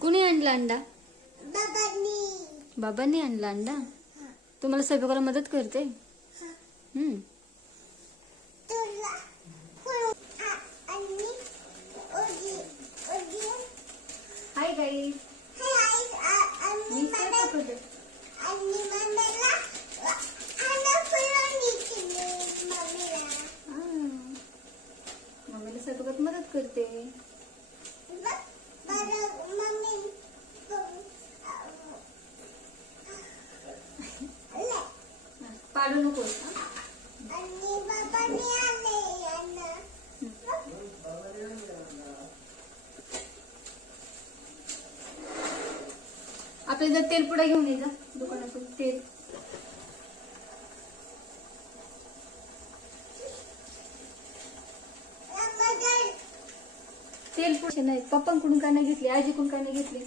कुणी आणला अंडा? बाबांनी. बाबांनी आणला अंडा. तुम्हाला स्वयंपाकाला मदत करते. हाय गाईस, मी स्वयंपाक करते. मम्मीला स्वयंपाकात मदत करते. पाडू नको. आपल्या जर तेल पुडा घेऊन ये जा दुकानातून. तेल पुढे नाही. पप्पांकडून काय नाही घेतली, आजीकडून काय नाही घेतली.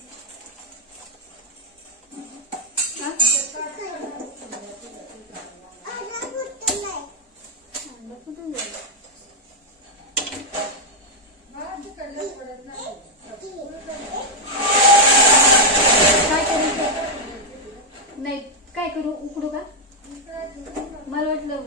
नाही काय करू, उकडू का? मला वाटलं